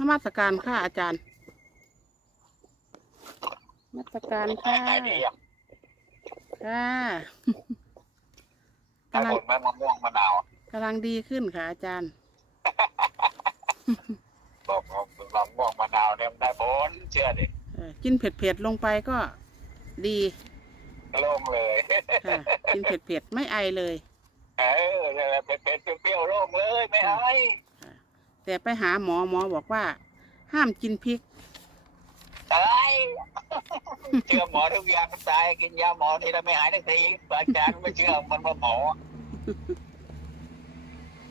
นมัสการค่ะอาจารย์นมัสการค่ะหายดีอะค่ะถ้ากำลังผลแม่มะม่วงมะนาวกำลังดีขึ้นค่ะอาจารย์บอกว่ามะม่วงมะนาวเนี่ยมันได้ผลเชื่อดิเอ่อกินเผ็ดๆลงไปก็ดีโล่งเลยค่ะกินเผ็ดๆไม่ไอเลย เออเผ็ดเผ็ดๆเปรี้ยวๆโล่งเลยไม่ไอ้ แต่ไปหาหมอหมอบอกว่า ห้ามกินพริก ตายเชื่อหมอทุกอย่างตายกินยาหมอทีละไม่หายทันทีอาจารย์ไม่เชื่อมันว่าหมอ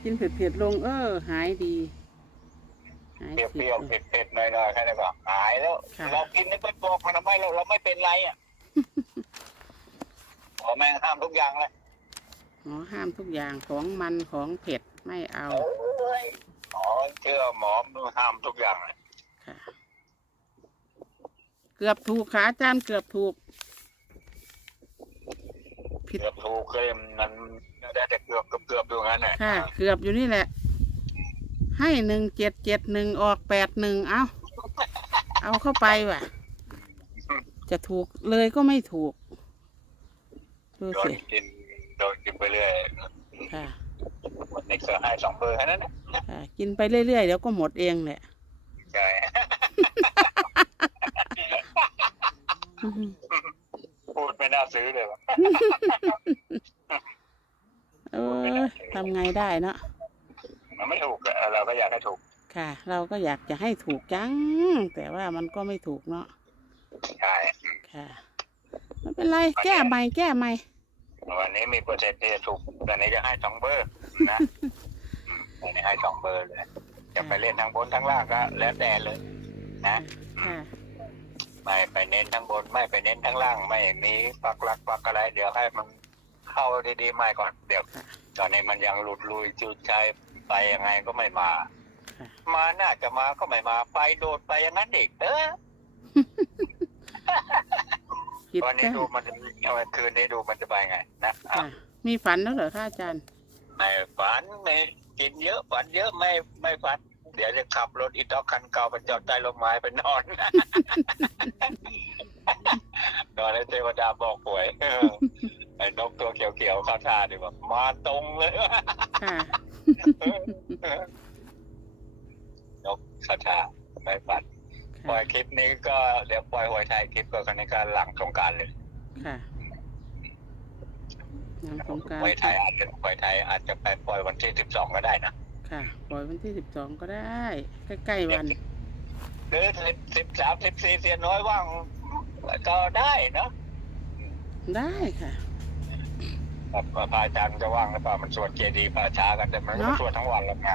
กินเผ็ดๆลง เออ หายดีหายเปสิรี้ยวๆเผ็ดๆหน่อยๆแค่นั้นก็หายแล้วค่ะเรากินไม่เป็นบอกมันทำไมเราเราไม่เป็นไรอะหมอแม่งห้ามทุกอย่างเลยหมอห้ามทุกอย่างของมันของเผ็ดไม่เอาโอ้ย หมอเชื่อหมอห้ามทุกอย่างเลยค่ะ เกือบถูกค่ะอาจารย์เกือบถูก ผิด เกือบถูกเลยมันได้แต่เกือบเกือบเกือบอยู่งั้นแหละค่ะ เกือบอยู่นี่แหละ ให้หนึ่งเจ็ดเจ็ดหนึ่งออกแปดหนึ่งเอาเอาเข้าไปว่ะ จะถูกเลยก็ไม่ถูก ดูโดนสิ กินโดนกินไปเรื่อย ค่ะ วันนี้ก็ให้สองเบอร์แค่นั้นนะค่ะกินไปเรื่อยๆเดี๋ยวก็หมดเองแหละใช่อื้อหือพูดไม่น่าซื้อเลยว่ะเออทำไงได้เนาะมันไม่ถูกอะเราก็อยากให้ถูกค่ะ เราก็อยากจะให้ถูกจัง แต่ว่ามันก็ไม่ถูกเนาะใช่ค่ะไม่เป็นไร แก้ใหม่แก้ใหม่วันนี้มีเปอร์เซ็นต์ที่จะถูกวันนี้จะให้สองเบอร์ นะวันนี้ให้สองเบอร์เลย จะไปเล่นทั้งบนทั้งล่างก็แล้วแต่เลย นะค่ะไม่ไปเน้นทั้งบนไม่ไปเน้นทั้งล่างไม่มีปักหลักปักอะไร เดี๋ยวให้มันเข้าดีๆใหม่ก่อนเดี๋ยวค่ะตอนนี้มันยังหลุดลุยจูดใจไปยังไงก็ไม่มาค่ะมาน่าจะมาก็ไม่มา ไปโดดไปอย่างนั้นเด็กเออผิดวันนี้แก้ดูมันจะเอาคืนนี้ดูมันจะไปไงนะอะค่ะมีฝันแล้วเหรอคะอาจารย์ ไม่ฝันไม่กินเยอะฝันเยอะไม่ไม่ฝัน เดี๋ยวจะขับรถอีต็อกคันเก่าไปจอดใต้ลมไม้ไปนอน นอนให้เทวดาบอกหวยเออไอ้นกตัวเขียวๆเข้าท่าดีว่ามาตรงเลยค่ะนกเข้าท่าไม่ฝันปล่ค่ะอยคลิปนี้ก็เดี๋ยวปล่อยหวยไทยคลิปก็คันนี้ก็หลังสงกรารเลยค่ะ งานสงกรารหวยไทยอาจจะหวยไทยอาจจะไปปล่อยวันที่สิบสองก็ได้นะค่ะ ปล่อยวันที่สิบสองก็ได้ ใกล้ๆวัน หรือสิบสิบสามสิบสี่เสียน้อยว่างก็ได้เนอะได้ค่ะแบบพระอาจารย์จะว่างหรือเปล่ามันสวดเจดีย์พระช้ากันแต่มันก็เนอะสวดทั้งวันแล้วไง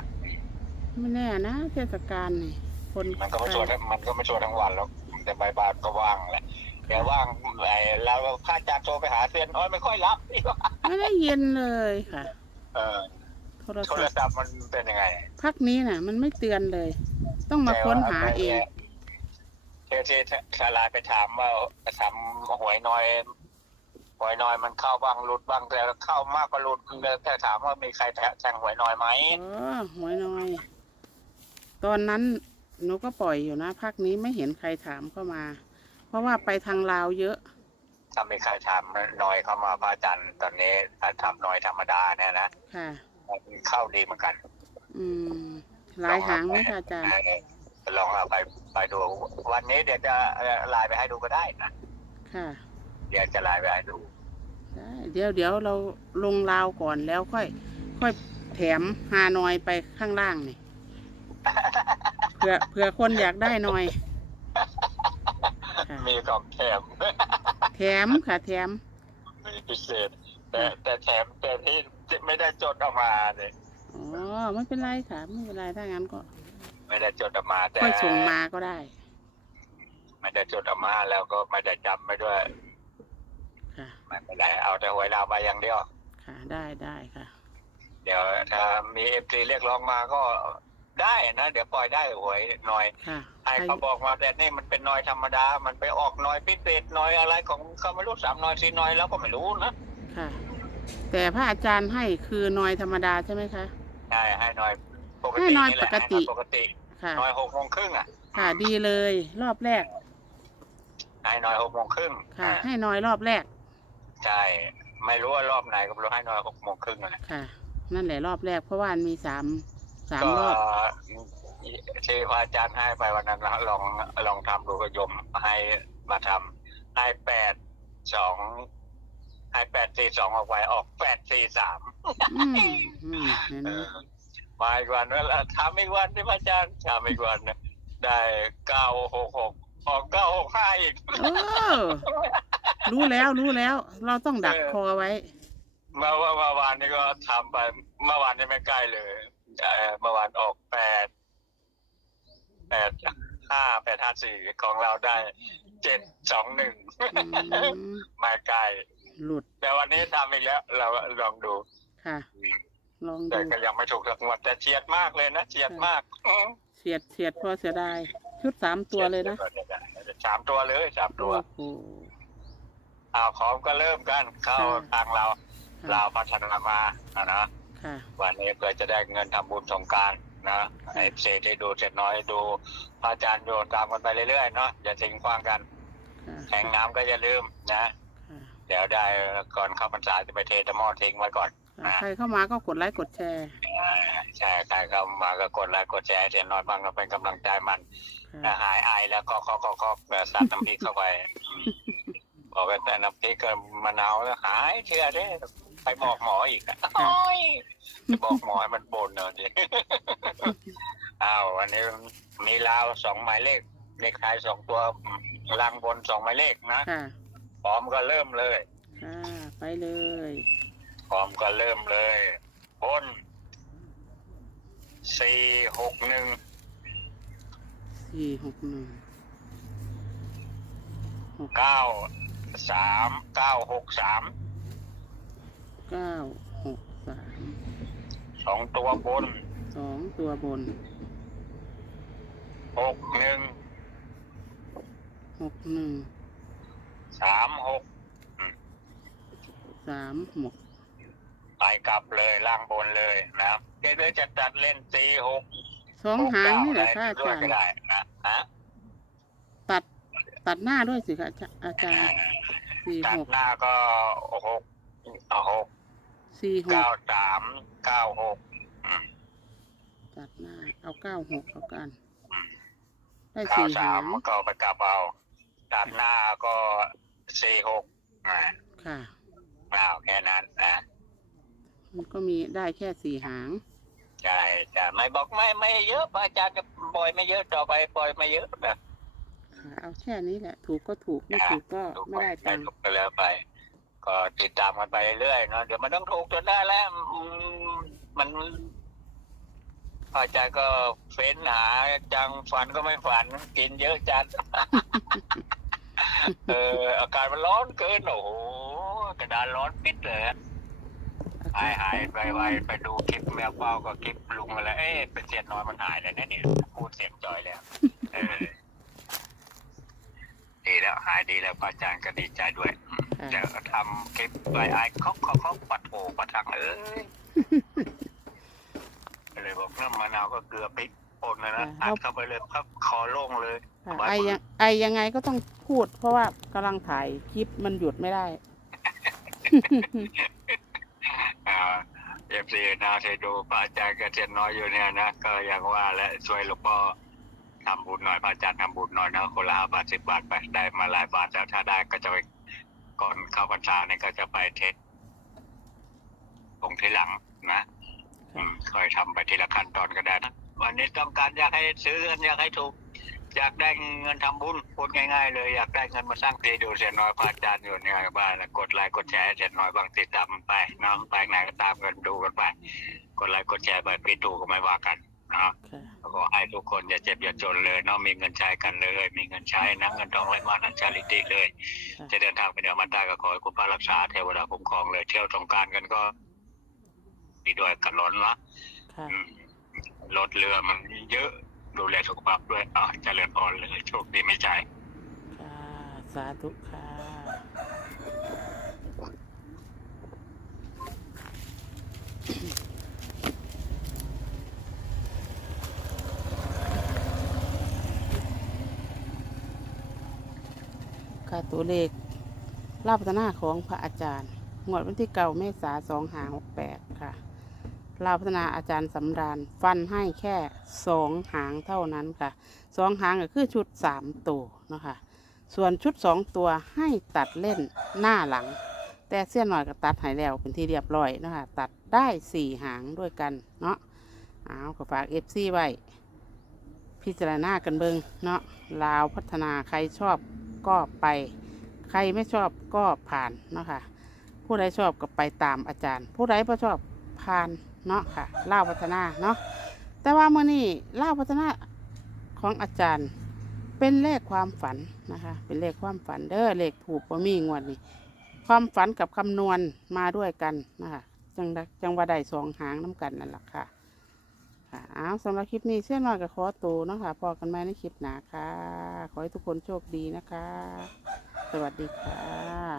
ไม่แน่นะเทศกาลนี่คนมันก็ไม่สวดมันก็ไม่สวดทั้งวันแล้วแต่ใบายบานก็ว่างแหละเดี๋ยวว่างไอ้เราพระอาจารย์โทรไปหาเซียนน้อยไม่ค่อยรับอีกว่า ไม่ได้เย็นเลยค่ะ เออโทรโทศัรพท์ศัพท์มันเป็นยังไงพักนี้น่ะ มันไม่เตือนเลย ต้องมาค้นหาเองเทที่ชาลาไปถามว่าทำหวยน้อยหวยน้อยมันเข้าบ้างหลุดบ้างแต่เข้ามากกว่าหลุดแต่ถามว่ามีใครแทงหวยน้อยไหมอ๋อหวยน้อย ตอนนั้นหนูก็ปล่อยอยู่นะพักนี้ไม่เห็นใครถามเข้ามา เพราะว่าไปทางลาวเยอะ ถ้ามีใครทำน้อยเข้ามาพระอาจารย์ตอนนี้ถ้าทำน้อยธรรมดาเนี่ยนะค่ะมันเข้าดีเหมือนกัน อืมหลายหางไหมคะอาจารย์ลองเอาไปไปดู วันนี้เดี๋ยวจะไลน์ไปให้ดูก็ได้นะค่ะ เดี๋ยวจะไลน์ไปให้ดูได้เดี๋ยวเดี๋ยวเราลงลาวก่อนแล้วค่อย ค่อยแถมฮานอยไปข้างล่างนี่เผื่อเผื่อคนอยากได้หน่อยค่ะมีของแถม แถมค่ะแถมมีพิเศษ แต่แต่แถมแต่ที่ไม่ได้จดออกมาเนี่ยอ๋อไม่เป็นไรค่ะไม่เป็นไรถ้างั้นก็ ไม่ได้จดออกมา แต่ค่อยส่งมาก็ได้ ไม่ได้จดออกมาแล้วก็ไม่ได้จำไม่ด้วยค่ะไม่เป็นไรเอาแต่หวยดาวไปอย่างเดียว ค่ะ ได้ได้ค่ะ เดี๋ยวถ้ามีเอฟซีเรียกร้องมาก็ได้นะ เดี๋ยวปล่อยได้หวยหน่อยค่ะ ไอ้เขาบอกมาแต่นี่มันเป็นนอยธรรมดา มันไปออกนอยพิเศษนอยอะไรของเขาไม่รู้สามนอยสี่นอยแล้วก็ไม่รู้นะค่ะ แต่พระอาจารย์ให้คือนอยธรรมดาใช่ไหมคะใช่ให้นอยปกให้ติน้อยนี่แหละปกติให้นอยปกติค่ะหน่อยหกโมงครึ่งอะ ค่ะ ดีเลยรอบแรก ให้หน่อยหกโมงครึ่งค่ะอ่าให้น้อยรอบแรก ใช่ ไม่รู้ว่ารอบไหนก็ไม่รู้ให้หน่อยหกโมงครึ่งอะค่ะ นั่นแหละรอบแรกเพราะว่ามันมีสามสามก็รอบ ที่พระอาจารย์ให้ไปวันนั้นนะลองลองทำดูก็โยมให้มาทำให้แปดสองให้แปดสี่สองออกไปออกแปดสี่สามอืมอืมเห็นไหมมาอีกวันแล้วล่ะทำอีกวันที่พระอาจารย์ทำอีกวันนะได้เก้าหกหกออกเก้าหกห้าอีกเออรู้แล้วรู้แล้ว เราต้องดักเออคอไว้เมื่อว่าเมื่อวานนี้ก็ทำไปเมื่อวานนี้ไม่ใกล้เลยเอ่อเมื่อวานออกแปด แปดห้าแปดห้าสี่ของเราได้เจ็ดสองหนึ่งอืมไม่ใกล้หลุด แต่วันนี้ทำอีกแล้ว เราลองดูค่ะ ลองแต่ดูก็ยังไม่ถูกสักงวดแต่เฉียดมากเลยนะเฉียดมากเฉียดเฉียดพอเสียดายชุดสามตัวเลยนะสามตัวเลยสามตัวโอ้โหอ้าวของก็เริ่มกันเข้าค่ะทางเราค่ะเราพัฒนามาอะนะค่ะวันนี้เพื่อจะได้เงินทำบุญสงกราร นะไอ้เศษที่ดูเสร็จน้อยดูพระอาจารย์โยนตามกันไปเรื่อยๆเนาะอย่าทิ้งขว้างกันค่ะแทงน้ำก็อย่าลืมนะค่ะเดี๋ยวได้ก่อนเข้าพรรษาจะไปเทตะหม้อทิ้งไว้ก่อนค่ะใครเข้ามาก็กดไลค์กดแชร์อ่าใช่ใครเข้ามาก็กดไลค์กดแชร์ให้เสียน้อยบ้างก็เป็นกำลังใจมันค่ะถ้าหายไอแล้วก็ก็ก็ก็แบบสัตว์น้ำพริกเข้าไปอืมบอกว่าแต่น้ำพริกกับมะนาวแล้วหายเชื่อได้ ไปบอกหมออีกอะโอ้ยไปบอกหมอให้มันบ่นเนอะดิอ้าววันนี้มีลาวสองหมายเลขเลขท้ายสองตัวล่างบนสองหมายเลขนะค่ะพร้อมก็เริ่มเลย ค่ะไปเลยพร้อมก็เริ่มเลยบนสี่หกหนึ่งสี่หกหนึ่งหกเก้าสามเก้าหกสาม เก้าหกสามสองตัวบนสองตัวบนหกหนึ่งหกหนึ่งสามหกสามหกไปกลับเลยล่างบนเลยนะเดี๋ยวจะตัดเล่นสี่หกสองหางนี่แหละค่ะอาด้วยจารก็ย์ได้นะฮะตัดตัดหน้าด้วยสิคะอาจารย์สี่ตัหดกหน้าก็หกหก สี่หกเก้าสามเก้าหกตัดหน้าเอาเก้าหกเอากัน ได้เก้าสี่สาหามงก็ไปกลับเอาตัดหน้าก็สี่หกอ่าค่ะ อ้าวแค่นั้นนะมันก็มีได้แค่สี่หาง ใช่จะไม่บอกไม่ไม่เยอะอาจารย์จะปล่อยไม่เยอะต่อไปปล่อยไม่เยอะแบบค่ะ เอาแค่นี้แหละ ถูกก็ถูกไม่ถูกก็ถูกไม่ได้ตังค์ถูกไปแล้วไป ก็ติดตามกันไปเรื่อยๆเนาะเดี๋ยวมันต้องถูกจนได้แล้วมันพอาจก็เฟ้นหาจังฝันก็ไม่ฝัน กินเยอะจัด เอออากาศมันร้อนเกิน โอ้โหกระดานร้อนปิดเลยหายหายไปไวไปดูคลิปแมวเป้าก็คลิปลุงมาแล้วเอ๊ะเป็นเสียนน้อยมันหายเลยนะเนี่ยพูดเสียงจอยแล้วเออดีแล้วหายดีแล้วพระอาจารย์ก็ดีใจด้วย ค่ะเดี๋ยวทำคลิปไว้ไอ้เขาเขาเขาปัดโผปัดทางเอ้ยก็เลยบอกน้ำมะนาวก็เกลือพริกป่นเลยนะอัดเข้าไปเลยครับคอโล่งเลยค่ะไอยังไอยังไงก็ต้องพูด เพราะว่ากำลังถ่ายคลิปมันหยุดไม่ได้อ่าเอฟซีนะที่ดูพระอาจารย์เกษียณน้อยอยู่เนี่ยนะก็อย่างว่าและช่วยหลวงพ่อทำบุญหน่อยพระอาจารย์ทำบุญหน่อยนะคนละห้าบาทสิบบาทไปได้มาหลายบาทแล้วถ้าได้ก็จะไป ก่อนเข้าพรรษาเนี่ยก็จะไปเทศตรงที่หลังนะอืมค่อยทำไปทีละขั้นตอนก็ได้นะวันนี้ต้องการอยากให้ซื้อกันอยากให้ถูกอยากได้เงินทำบุญพูดง่ายๆ เลยอยากได้เงินมาสร้างเพดูเสียน้อยพระอาจารย์อยู่เนี่ยบ้านนะกดไลค์กดแชร์ให้เสียน้อยบางติดตามไปน้องไปไหนก็ตามกันดูกันไปกดไลค์กดแชร์ไปไปดูก็ไม่ว่ากัน นะค่ะแล้วก็ให้ทุกคนอย่าเจ็บอย่าจนเลยเนาะมีเงินใช้กันเลย มีเงินใช้นะเงินทองไหลมานันชาลิติเลยค่ะจะเดินทางไปเหนือมาใต้ก็ขอให้คุณพระรักษาเทวดาคุ้มครองเลยเที่ยวสงกรารกันก็ดีด้วยกันล้นละค่ะอืมรถเรือมันเยอะดูแลสุขภาพด้วยอ่าเจริญพรเลยโชคดีไม่ใจค่ะสาธุค่ะ ค่ะตัวเลขลาบพัฒนาของพระอาจารย์ งวดวันที่เก้าเมษาสองหาหกแปดค่ะลาบพัฒนาอาจารย์สำราญ ฟันให้แค่สองหางเท่านั้นค่ะสองหางก็คือชุดสามตัวเนาะคะส่วนชุดสองตัวให้ตัดเล่นหน้าหลัง แต่เสี้ยนหน่อยก็ตัดหายแล้วเป็นที่เรียบร้อยเนาะคะตัดได้สี่หางด้วยกันเนาะเอาก็ฝากเอฟซีไว้พิจารณากันเบิงเนาะลาวพัฒนาใครชอบ ก็ไป ใครไม่ชอบก็ผ่านเนาะค่ะ ผู้ใดชอบก็ไปตามอาจารย์ ผู้ใดไม่ชอบผ่านเนาะค่ะล่าพัฒนาเนาะแต่ว่าเมื่อนี้ล่าพัฒนาของอาจารย์เป็นเลขความฝันนะคะ เป็นเลขความฝันเด้อเลขถูกบ่มีงวดนี้ความฝันกับคำนวณมาด้วยกันนะคะจังจังว่าได้สองหางน้ำกันนั่นแหละค่ะ ค่ะอ้าวสำหรับคลิปนี้เชื่อหน่อยกับขอตูเนาะคะพอกันไหมในคลิปหนาค่ะ ขอให้ทุกคนโชคดีนะคะ สวัสดีค่ะ